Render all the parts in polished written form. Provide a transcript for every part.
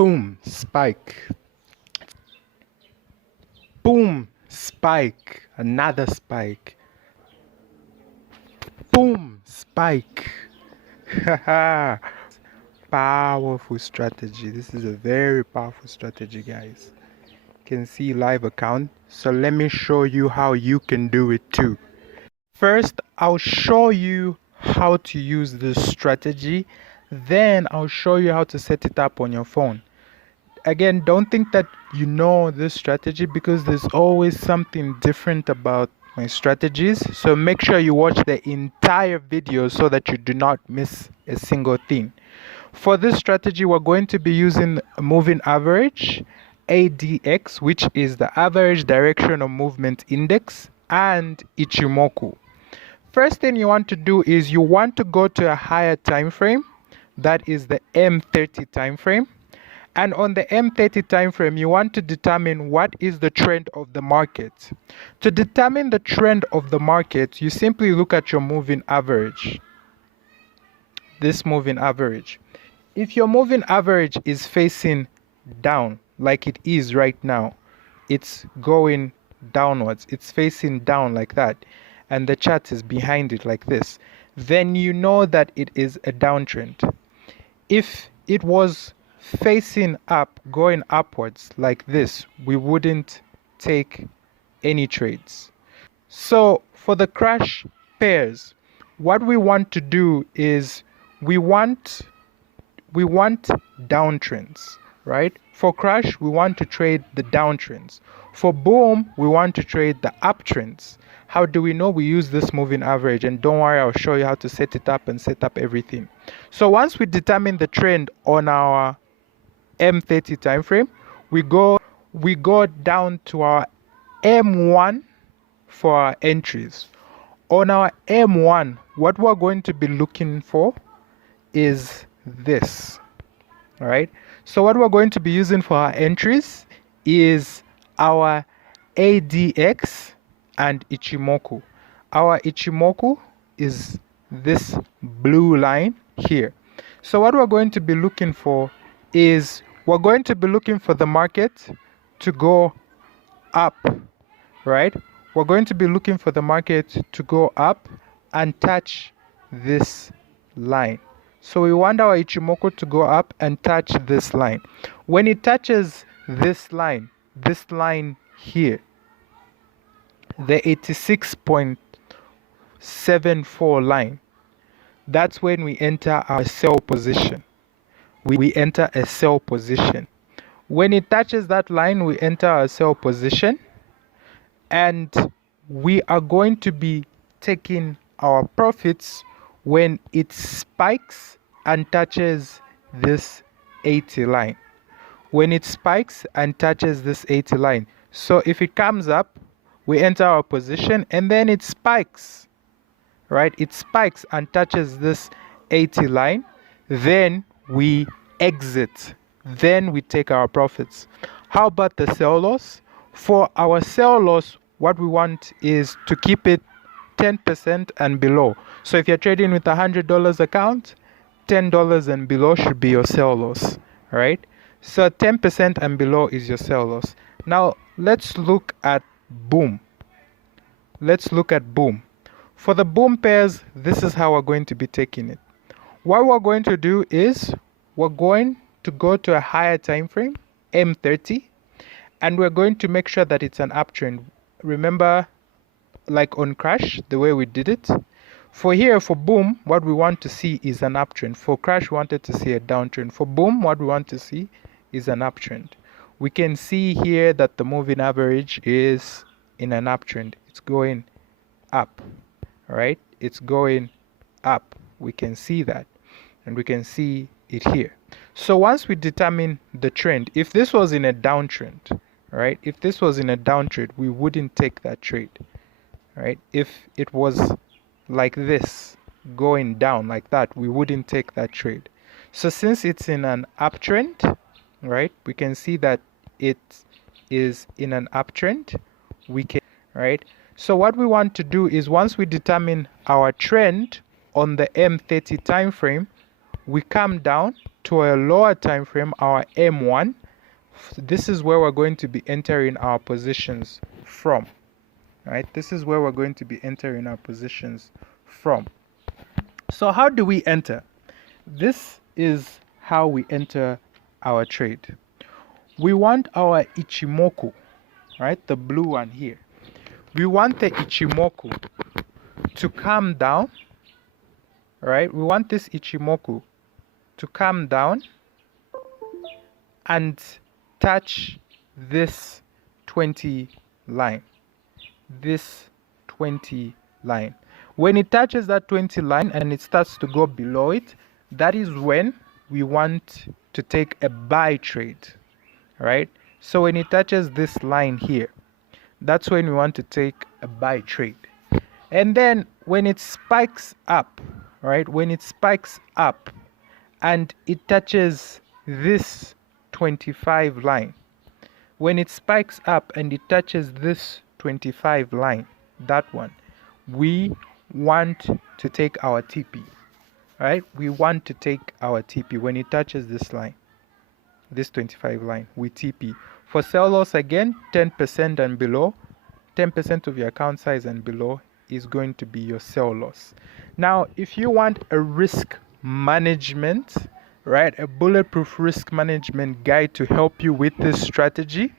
Boom, spike. Boom, spike. Another spike. Boom, spike. Haha. Powerful strategy. This is a very powerful strategy, guys. You can see live account. So let me show you how you can do it too. First, I'll show you how to use this strategy. Then I'll show you how to set it up on your phone. Again, don't think that you know this strategy because there's always something different about my strategies. So make sure you watch the entire video so that you do not miss a single thing. For this strategy, we're going to be using a moving average, ADX, which is the average direction of movement index, and Ichimoku. First thing you want to do is you want to go to a higher time frame, that is the M30 time frame. And on the M30 time frame, you want to determine what is the trend of the market. To determine the trend of the market, you simply look at your moving average. This moving average. If your moving average is facing down, like it is right now, it's going downwards, it's facing down like that, and the chart is behind it like this, then you know that it is a downtrend. If it was facing up, going upwards like this, we wouldn't take any trades. So for the crash pairs, what we want to do is we want downtrends, right? For crash, we want to trade the downtrends. For boom, we want to trade the uptrends. How do we know? We use this moving average, and don't worry, I'll show you how to set it up and set up everything. So once we determine the trend on our M30 time frame, we go down to our M1 for our entries. On our M1, what we're going to be looking for is this. All right, so what we're going to be using for our entries is our ADX and Ichimoku. Our Ichimoku is this blue line here. So what we're going to be looking for is we're going to be looking for the market to go up, right? We're going to be looking for the market to go up and touch this line. So we want our Ichimoku to go up and touch this line. When it touches this line here, the 86.74 line, that's when we enter our sell position. We enter a sell position. When it touches that line, we enter our sell position, and we are going to be taking our profits when it spikes and touches this 80 line. When it spikes and touches this 80 line. So if it comes up, we enter our position, and then it spikes, right? It spikes and touches this 80 line. Then we exit. Then we take our profits. How about the sell loss? For our sell loss, what we want is to keep it 10% and below. So if you're trading with $100 account, $10 and below should be your sell loss, right? So 10% and below is your sell loss. Now let's look at boom. Let's look at boom. For the boom pairs, this is how we're going to be taking it. What we're going to do is we're going to go to a higher time frame, M30, and we're going to make sure that it's an uptrend. Remember, like on crash, the way we did it. For here, for boom, what we want to see is an uptrend. For crash, we wanted to see a downtrend. For boom, what we want to see is an uptrend. We can see here that the moving average is in an uptrend. It's going up, right? It's going up. We can see that, and we can see it here. So once we determine the trend, if this was in a downtrend, right? If this was in a downtrend, we wouldn't take that trade, right? If it was like this, going down like that, we wouldn't take that trade. So since it's in an uptrend, right, we can see that it is in an uptrend, we can, right? So what we want to do is once we determine our trend on the M30 time frame, we come down to a lower time frame, our M1. This is where we're going to be entering our positions from. Right? This is where we're going to be entering our positions from. So how do we enter? This is how we enter our trade. We want our Ichimoku, right? The blue one here. We want the Ichimoku to come down, right? We want this Ichimoku to come down and touch this 20 line. This 20 line. When it touches that 20 line and it starts to go below it, that is when we want to take a buy trade, right? So when it touches this line here, that's when we want to take a buy trade. And then when it spikes up, right? When it spikes up and it touches this 25 line, when it spikes up and it touches this 25 line, that one, we want to take our TP, right? We want to take our TP when it touches this line, this 25 line, we TP. For sell loss, again, 10% and below, 10% of your account size and below is going to be your sell loss. Now, if you want a risk management, right, a bulletproof risk management guide to help you with this strategy,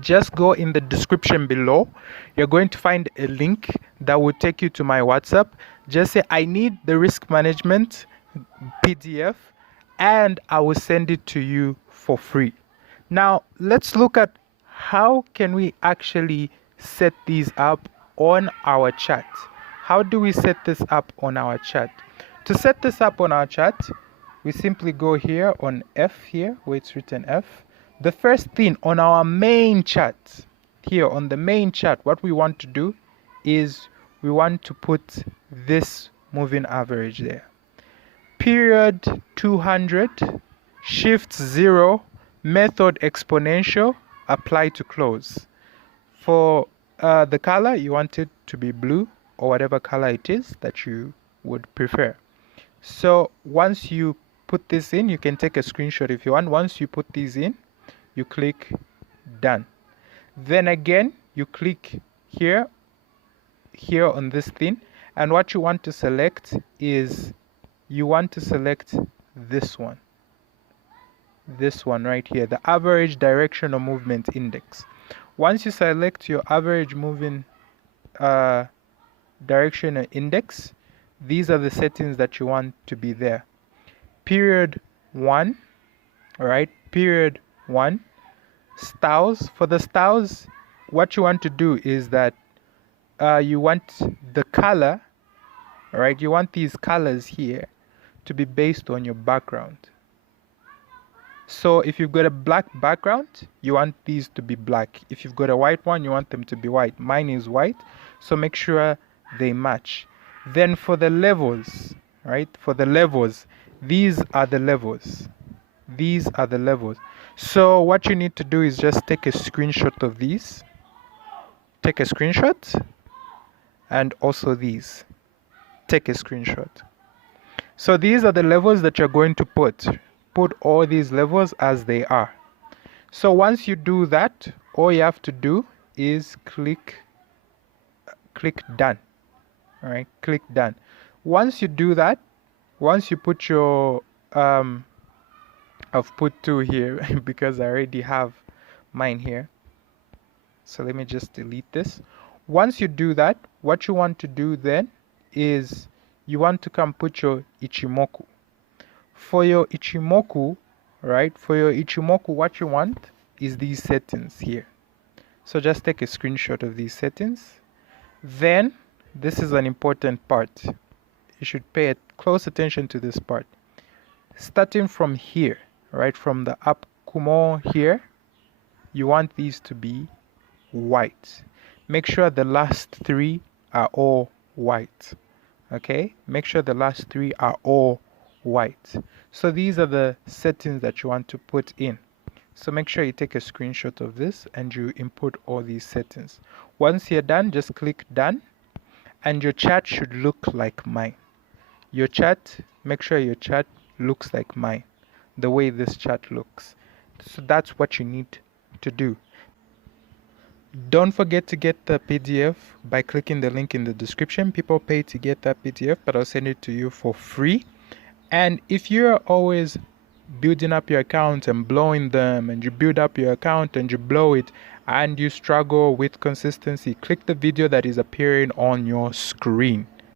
just go in the description below. You're going to find a link that will take you to my WhatsApp. Just say, I need the risk management PDF, and I will send it to you for free. Now, let's look at how can we actually set these up on our chart. How do we set this up on our chart? To set this up on our chart, we simply go here on F here, where it's written F. The first thing on our main chart, here on the main chart, what we want to do is we want to put this moving average there. Period 200, shift 0, method exponential, apply to close. For the color, you want it to be blue or whatever color it is that you would prefer. So once you put this in, you can take a screenshot if you want. Once you put these in, you click done. Then again, you click here on this thing, and what you want to select is you want to select this one right here, the average directional movement index. Once you select your average moving directional index, these are the settings that you want to be there. Period 1, all right, period 1, styles. For the styles, what you want to do is that you want the color, all right, you want these colors here to be based on your background. So if you've got a black background, you want these to be black. If you've got a white one, you want them to be white. Mine is white, so make sure they match. Then for the levels, right, for the levels, these are the levels. These are the levels. So what you need to do is just take a screenshot of these. Take a screenshot. And also these. Take a screenshot. So these are the levels that you're going to put. Put all these levels as they are. So once you do that, all you have to do is click done. All right, click done. Once you do that, once you put your I've put 2 here because I already have mine here. So let me just delete this. Once you do that, what you want to do then is you want to come put your Ichimoku. For your Ichimoku, right? For your Ichimoku, what you want is these settings here. So just take a screenshot of these settings. Then, this is an important part. You should pay close attention to this part. Starting from here, right? From the up Kumo here, you want these to be white. Make sure the last 3 are all white. Okay? Make sure the last 3 are all white. So these are the settings that you want to put in. So make sure you take a screenshot of this and you input all these settings. Once you're done, just click done, and your chart should look like mine. Your chart, make sure your chart looks like mine, the way this chart looks. So that's what you need to do. Don't forget to get the PDF by clicking the link in the description. People pay to get that PDF, but I'll send it to you for free. And if you're always building up your account and blowing them, and you build up your account and you blow it, and you struggle with consistency, click the video that is appearing on your screen.